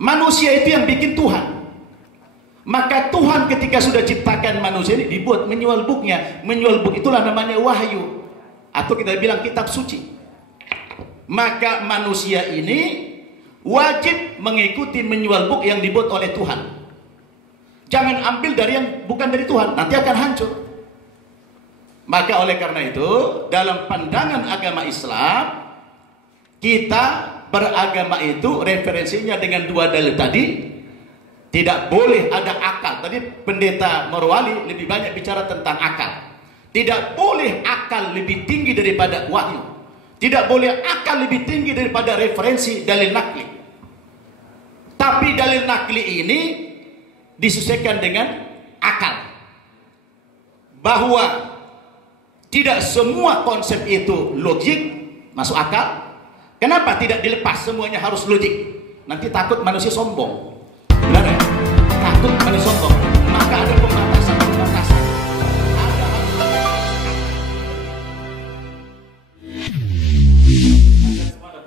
Manusia itu yang bikin Tuhan. Maka Tuhan ketika sudah ciptakan manusia ini dibuat manual booknya. Manual book itulah namanya wahyu, atau kita bilang kitab suci. Maka manusia ini wajib mengikuti manual book yang dibuat oleh Tuhan. Jangan ambil dari yang bukan dari Tuhan, nanti akan hancur. Maka oleh karena itu, dalam pandangan agama Islam, kita beragama itu referensinya dengan dua dalil tadi. Tidak boleh ada akal. Tadi Pendeta Morwali lebih banyak bicara tentang akal. Tidak boleh akal lebih tinggi daripada wahyu. Tidak boleh akal lebih tinggi daripada referensi dalil nakli. Tapi dalil nakli ini disesuaikan dengan akal. Bahwa tidak semua konsep itu logik, masuk akal. Kenapa tidak dilepas semuanya harus logik? Nanti takut manusia sombong. Benar ya? Takut manusia sombong. Maka ada pembatasan-pembatasan.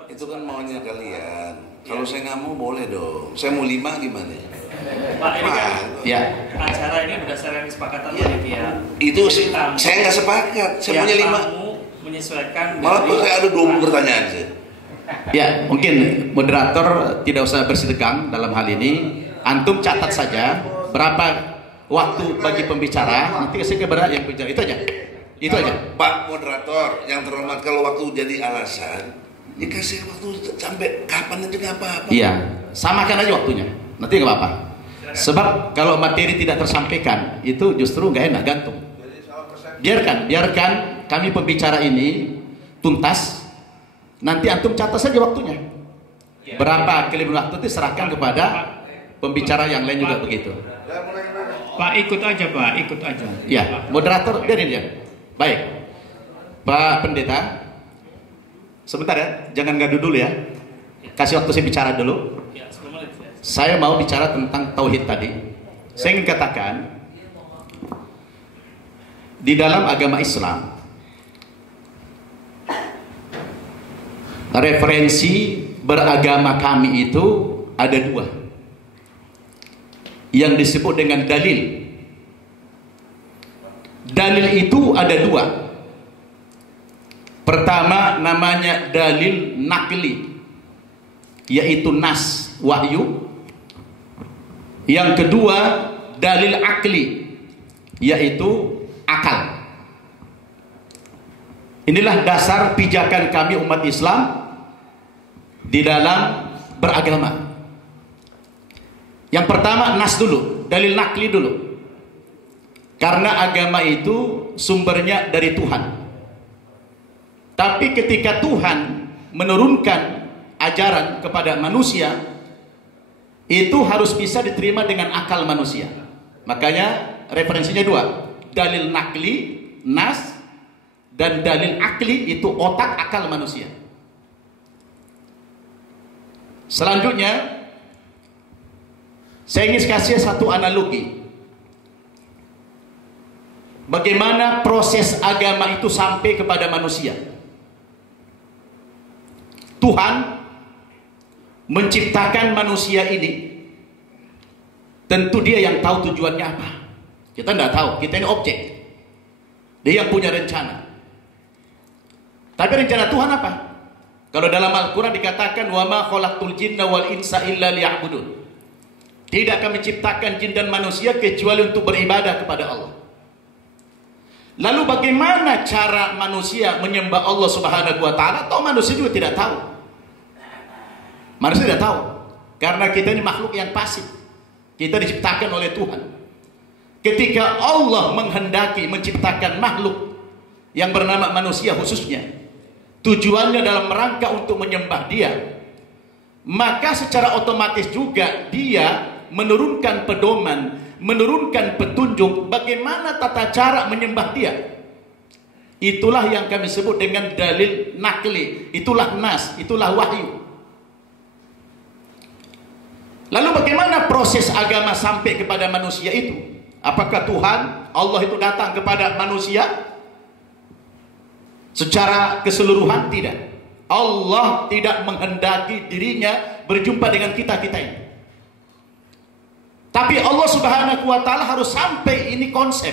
Itu kan maunya kalian. Kalau saya nggak mau boleh dong. Saya mau 5 gimana? Pak, ini kan Ya. acara ini berdasarkan kesepakatan panitia. Itu saya nggak sepakat. Saya punya 5. Kamu menyesuaikan. Malah tuh saya ada 20 pertanyaan sih. Ya, mungkin moderator tidak usah bersih tegang dalam hal ini. Antum catat saja berapa waktu bagi pembicara. Nanti saya kepada yang bicara. Itu aja. Itu aja. Pak moderator yang terhormat, kalau waktu jadi alasan, ya kasih waktu sampai kapan aja nggak apa-apa. Iya, samakan aja waktunya. Nanti nggak apa-apa. Sebab kalau materi tidak tersampaikan, itu justru nggak enak, gantung. Biarkan kami pembicara ini tuntas. Nanti antum catat saja waktunya. Berapa kelebihan waktu itu serahkan kepada pembicara yang lain juga begitu. Pak, ikut aja Pak, ikut aja. Ya, moderator biarin dia. Baik, Pak Pendeta, sebentar ya, jangan gaduh dulu ya. Kasih waktu saya bicara dulu. Ya, 10 menit ya. Saya mau bicara tentang tauhid tadi. Saya ingin katakan, di dalam agama Islam, referensi beragama kami itu ada 2 yang disebut dengan dalil. Dalil itu ada 2. Pertama namanya dalil nakli, yaitu nas, wahyu. Yang kedua dalil akli, yaitu akal. Inilah dasar pijakan kami umat Islam di dalam beragama. Yang pertama nas dulu, dalil nakli dulu. Karena agama itu sumbernya dari Tuhan. Tapi ketika Tuhan menurunkan ajaran kepada manusia, itu harus bisa diterima dengan akal manusia. Makanya referensinya 2, dalil nakli, nas, dan dalil akli, itu otak akal manusia. Selanjutnya saya ingin kasih satu analogi. Bagaimana proses agama itu sampai kepada manusia. Tuhan menciptakan manusia ini. Tentu dia yang tahu tujuannya apa. Kita tidak tahu, kita ini objek. Dia yang punya rencana. Tapi rencana Tuhan apa? Kalau dalam Al-Quran dikatakan, wa ma khalaqtul jinna wal insa illa liya'budun. Tidak kami ciptakan jin dan manusia kecuali untuk beribadah kepada Allah. Lalu bagaimana cara manusia menyembah Allah Subhanahu wa taala? Atau manusia juga tidak tahu. Manusia tidak tahu. Karena kita ini makhluk yang pasif. Kita diciptakan oleh Tuhan. Ketika Allah menghendaki menciptakan makhluk yang bernama manusia khususnya, tujuannya dalam rangka untuk menyembah Dia, maka secara otomatis juga Dia menurunkan pedoman, menurunkan petunjuk bagaimana tata cara menyembah Dia. Itulah yang kami sebut dengan dalil nakli. Itulah nas, itulah wahyu. Lalu bagaimana proses agama sampai kepada manusia itu? Apakah Tuhan, Allah itu datang kepada manusia secara keseluruhan? Tidak. Allah tidak menghendaki dirinya berjumpa dengan kita ini. Tapi Allah Subhanahu wa taala harus sampai ini konsep.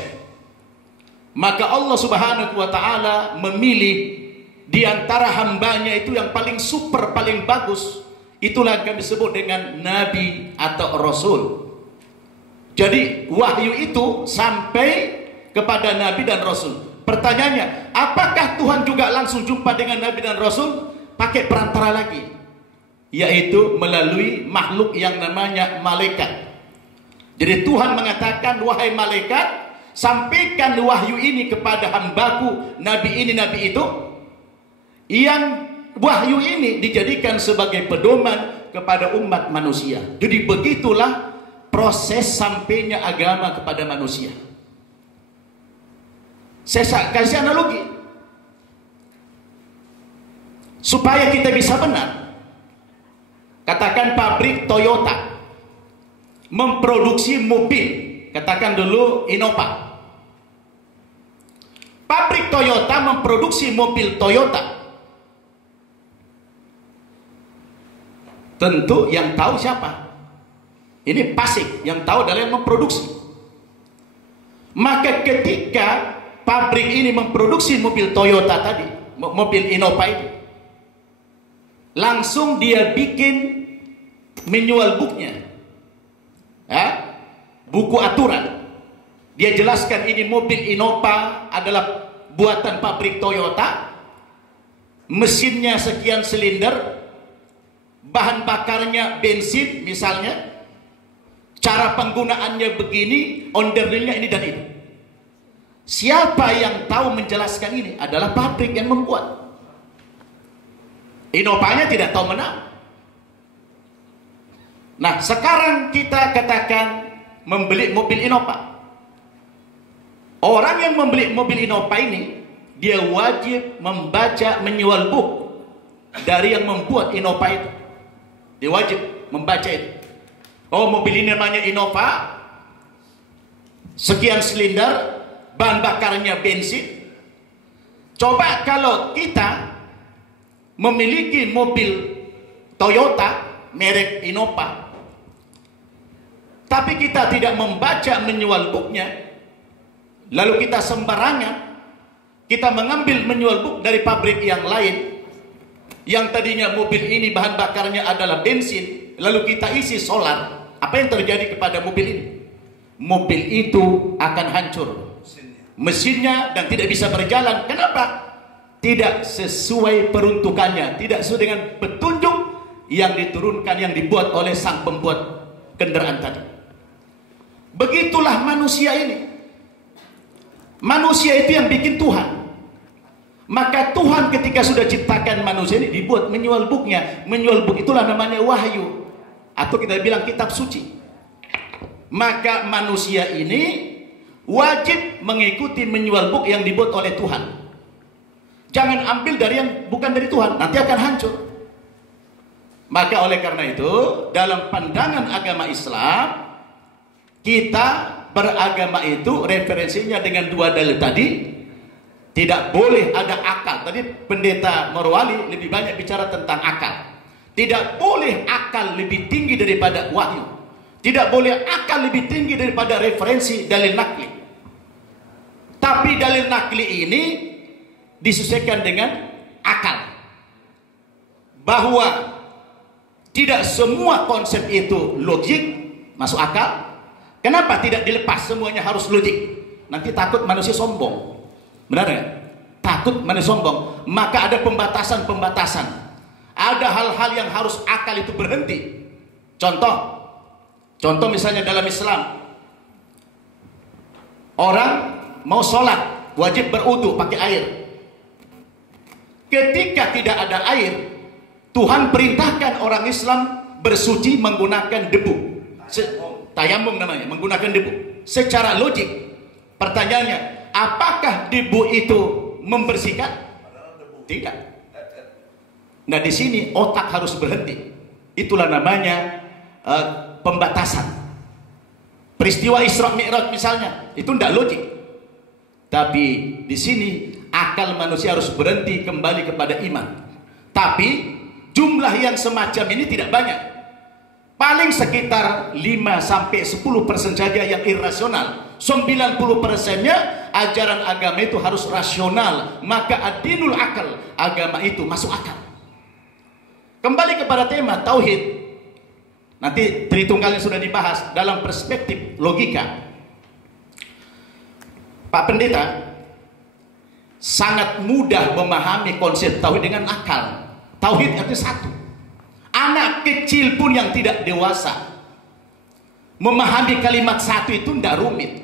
Maka Allah Subhanahu wa taala memilih di antara hambanya itu yang paling super, paling bagus. Itulah yang kami sebut dengan nabi atau rasul. Jadi wahyu itu sampai kepada nabi dan rasul. Pertanyaannya, apakah Tuhan juga langsung jumpa dengan nabi dan rasul? Pakai perantara lagi, yaitu melalui makhluk yang namanya malaikat. Jadi Tuhan mengatakan, wahai malaikat, sampaikan wahyu ini kepada hambaku, nabi ini, nabi itu, yang wahyu ini dijadikan sebagai pedoman kepada umat manusia. Jadi begitulah proses sampainya agama kepada manusia. Saya kasih analogi supaya kita bisa benar. Katakan pabrik Toyota memproduksi mobil, katakan dulu Innova. Pabrik Toyota memproduksi mobil Toyota. Tentu yang tahu siapa? Ini pasif, yang tahu adalah yang memproduksi. Maka ketika pabrik ini memproduksi mobil Toyota tadi, mobil Innova itu, langsung dia bikin manual booknya, ya, buku aturan. Dia jelaskan ini mobil Innova adalah buatan pabrik Toyota, mesinnya sekian silinder, bahan bakarnya bensin misalnya, cara penggunaannya begini, onderdilnya ini dan itu. Siapa yang tahu menjelaskan ini? Adalah pabrik yang membuat. Innovanya tidak tahu menang. Nah, sekarang kita katakan membeli mobil Innova. Orang yang membeli mobil Innova ini, dia wajib membaca manual book dari yang membuat Innova itu. Dia wajib membaca itu. Oh, mobil ini namanya Innova, sekian silinder, bahan bakarnya bensin. Coba kalau kita memiliki mobil Toyota merek Innova, tapi kita tidak membaca manual booknya, lalu kita sembarangan, kita mengambil manual book dari pabrik yang lain, yang tadinya mobil ini bahan bakarnya adalah bensin, lalu kita isi solar, apa yang terjadi kepada mobil ini? Mobil itu akan hancur, mesinnya, dan tidak bisa berjalan. Kenapa? Tidak sesuai peruntukannya, tidak sesuai dengan petunjuk yang diturunkan, yang dibuat oleh sang pembuat kendaraan tadi. Begitulah manusia ini. Manusia itu yang bikin Tuhan. Maka Tuhan ketika sudah ciptakan manusia ini, dibuat manual booknya. Manual book itulah namanya wahyu, atau kita bilang kitab suci. Maka manusia ini wajib mengikuti manual book yang dibuat oleh Tuhan. Jangan ambil dari yang bukan dari Tuhan, nanti akan hancur. Maka oleh karena itu, dalam pandangan agama Islam, kita beragama itu referensinya dengan dua dalil tadi. Tidak boleh ada akal. Tadi Pendeta Morwali lebih banyak bicara tentang akal. Tidak boleh akal lebih tinggi daripada wahyu. Tidak boleh akal lebih tinggi daripada referensi dalil nakli. Tapi dalil nakli ini disesuaikan dengan akal. Bahwa tidak semua konsep itu logik, masuk akal. Kenapa tidak dilepas semuanya harus logik? Nanti takut manusia sombong. Benar nggak? Takut manusia sombong. Maka ada pembatasan-pembatasan. Ada hal-hal yang harus akal itu berhenti. Contoh misalnya dalam Islam, orang mau sholat wajib berwudu pakai air. Ketika tidak ada air, Tuhan perintahkan orang Islam bersuci menggunakan debu. Tayamum namanya, menggunakan debu. Secara logik, pertanyaannya, apakah debu itu membersihkan? Tidak. Nah, di sini otak harus berhenti. Itulah namanya pembatasan. Peristiwa Isra Mi'raj misalnya, itu tidak logik. Tapi di sini akal manusia harus berhenti kembali kepada iman. Tapi jumlah yang semacam ini tidak banyak. Paling Paling sekitar 5-10% saja yang irasional. 90%-nya ajaran agama itu harus rasional. Maka adinul akal, agama itu masuk akal. Kembali kepada tema tauhid. Nanti Tritunggal yang sudah dibahas dalam perspektif logika. Pak Pendeta sangat mudah memahami konsep tauhid dengan akal. Tauhid itu satu. Anak kecil pun yang tidak dewasa memahami kalimat satu itu tidak rumit.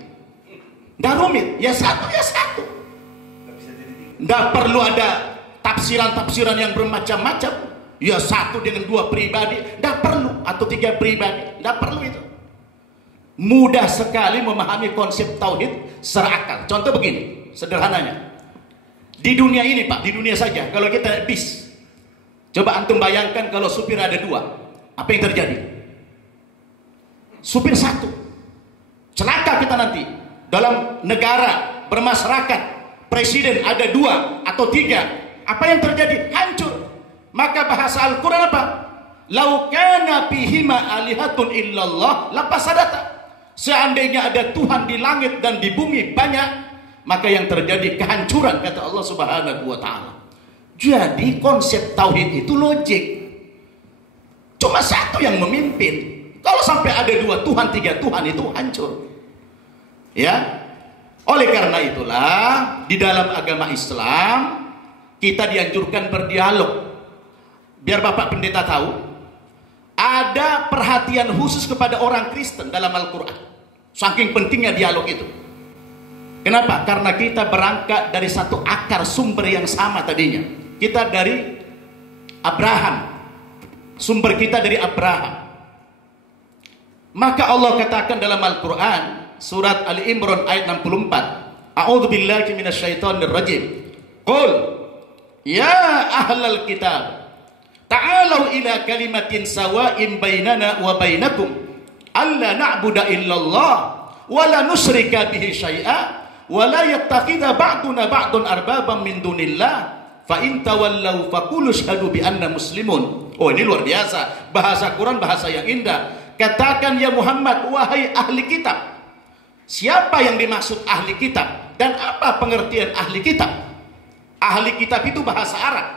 Tidak rumit, ya satu. Tidak perlu ada tafsiran-tafsiran yang bermacam-macam. Ya satu dengan 2 pribadi, tidak perlu. Atau 3 pribadi, tidak perlu itu. Mudah sekali memahami konsep tauhid secara akal. Contoh begini, sederhananya. Di dunia ini Pak, di dunia saja, kalau kita naik bis, coba antum bayangkan kalau supir ada 2, apa yang terjadi? Supir 1, celaka kita nanti. Dalam negara, bermasyarakat, presiden ada 2 atau 3, apa yang terjadi? Hancur. Maka bahasa Al-Quran apa? Lau kana fihima alihatun illallah lafasadata. Seandainya ada Tuhan di langit dan di bumi banyak, maka yang terjadi kehancuran, kata Allah Subhanahu wa taala. Jadi konsep tauhid itu logik. Cuma satu yang memimpin. Kalau sampai ada 2 Tuhan, 3 Tuhan, itu hancur. Ya. Oleh karena itulah di dalam agama Islam kita dianjurkan berdialog. Biar Bapak Pendeta tahu, ada perhatian khusus kepada orang Kristen dalam Al-Quran. Saking pentingnya dialog itu. Kenapa? Karena kita berangkat dari satu akar sumber yang sama tadinya. Kita dari Abraham. Sumber kita dari Abraham. Maka Allah katakan dalam Al-Quran, surat Ali Imran ayat 64. A'udzubillahi minasyaitonirrajim. Qul ya ahlal kitab ta'alau ila kalimatin sawa'in bainana wa bainakum alla na'budu illallah wa la nusyrika bihi syai'a wa la yattakhidha ba'duna ba'dun arbaban min dunillah fa in tawallaw faqulu syahadu bi anna muslimun. Oh, ini luar biasa. Bahasa Quran bahasa yang indah. Katakan ya Muhammad, wahai ahli kitab. Siapa yang dimaksud ahli kitab dan apa pengertian ahli kitab? Ahli kitab itu bahasa Arab.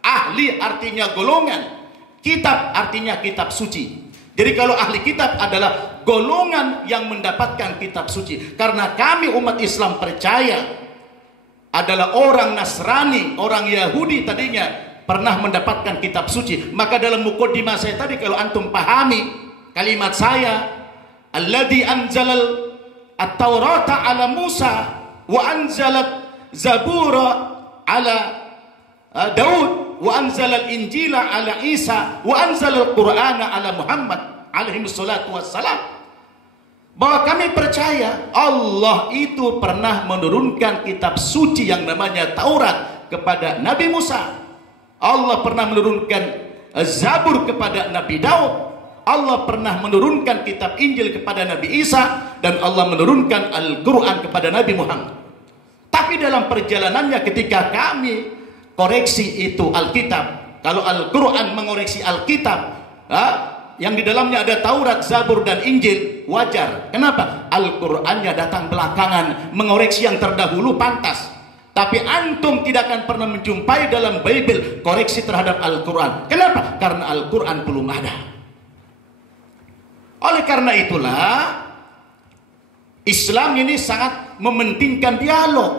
Ahli artinya golongan, kitab artinya kitab suci. Jadi kalau ahli kitab adalah golongan yang mendapatkan kitab suci. Karena kami umat Islam percaya adalah orang Nasrani, orang Yahudi tadinya pernah mendapatkan kitab suci. Maka dalam mukaddimah saya tadi, kalau antum pahami kalimat saya, alladzi anzalal at-taurata ala Musa wa anzalat zabura ala Daud wa anzalal injila ala Isa wa anzalal qur'ana ala Muhammad alaihi wassalatu wassalam. Bahwa kami percaya Allah itu pernah menurunkan kitab suci yang namanya Taurat kepada Nabi Musa. Allah pernah menurunkan Zabur kepada Nabi Daud. Allah pernah menurunkan kitab Injil kepada Nabi Isa, dan Allah menurunkan Al-Quran kepada Nabi Muhammad. Tapi dalam perjalanannya ketika kami koreksi itu Alkitab, kalau Al-Quran mengoreksi Alkitab, yang di dalamnya ada Taurat, Zabur dan Injil, wajar. Kenapa? Al-Qurannya datang belakangan, mengoreksi yang terdahulu pantas. Tapi antum tidak akan pernah menjumpai dalam Bible koreksi terhadap Al-Quran. Kenapa? Karena Al-Quran belum ada. Oleh karena itulah Islam ini sangat mementingkan dialog.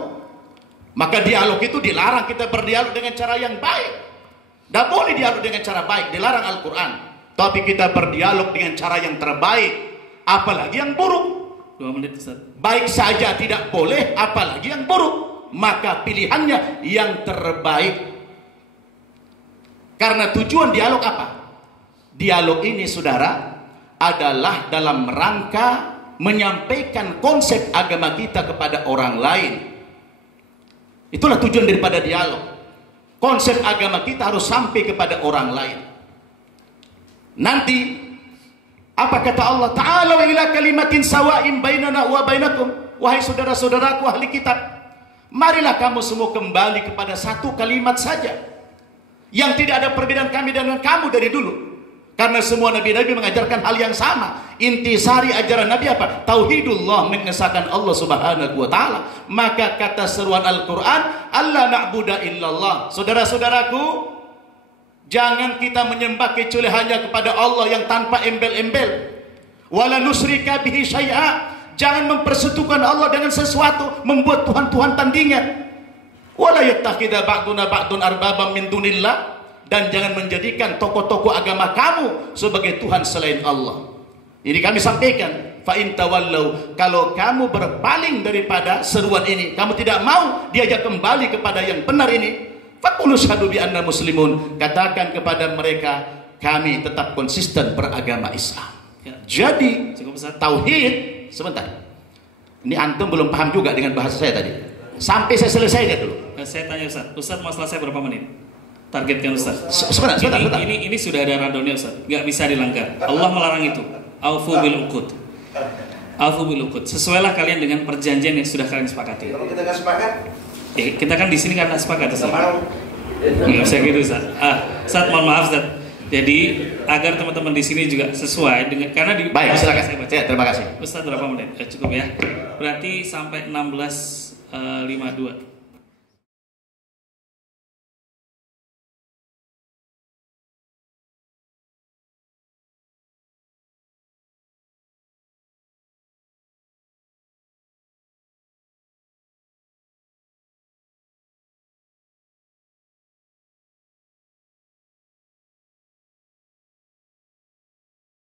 Maka dialog itu dilarang kita berdialog dengan cara yang baik. Tidak boleh dialog dengan cara baik, dilarang Al-Quran. Tapi kita berdialog dengan cara yang terbaik, apalagi yang buruk. 2 menit Ustaz. Baik saja tidak boleh, apalagi yang buruk. Maka pilihannya yang terbaik. Karena tujuan dialog apa? Dialog ini saudara adalah dalam rangka menyampaikan konsep agama kita kepada orang lain. Itulah tujuan daripada dialog. Konsep agama kita harus sampai kepada orang lain. Nanti apa kata Allah? Ta'ala ila kalimatin sawa'in bainana wa bainakum. Wahai saudara-saudaraku ahli kitab, marilah kamu semua kembali kepada satu kalimat saja, yang tidak ada perbedaan kami dengan kamu dari dulu. Karena semua nabi-nabi mengajarkan hal yang sama. Intisari ajaran Nabi apa? Tauhidullah, mengesahkan Allah Subhanahu wa taala. Maka kata seruan Al-Qur'an, Allah na'budu illallah. Saudara-saudaraku, jangan kita menyembah kecuali hanya kepada Allah yang tanpa embel-embel. Wala nusyrika bihi syai'a. Jangan mempersekutukan Allah dengan sesuatu, membuat Tuhan-Tuhan tandingan. Wala yattakhidha ba'duna ba'dun arbabam min dunillah. Dan jangan menjadikan tokoh-tokoh agama kamu sebagai Tuhan selain Allah. Ini kami sampaikan, fa in tawallau, kalau kamu berpaling daripada seruan ini, kamu tidak mau diajak kembali kepada yang benar ini, faqulu syahadu bi anna muslimun, katakan kepada mereka kami tetap konsisten beragama Islam. Ya. Jadi Cukup, Ustaz. tauhid, sebentar. Ini antum belum paham juga dengan bahasa saya tadi. Sampai saya selesaikan dulu. Saya tanya Ustaz, Ustaz mau selesai berapa menit? Targetkan Ustaz. Sebentar. Ini sudah ada radonnya Ustaz, nggak bisa dilanggar. Allah melarang itu. Aufu bil uqud. Aufu bil uqud. Sesuailah kalian dengan perjanjian yang sudah kalian sepakati. Kalau kita nggak sepakat, Kita kan di sini karena sepakat Ustaz. Nggak usah gitu Ustaz. Ustaz mohon maaf Ustaz. Jadi agar teman-teman di sini juga sesuai dengan, karena di Baik, silakan. saya baca. Ya, terima kasih. Ustaz berapa menit? Cukup ya. Berarti sampai 16.52.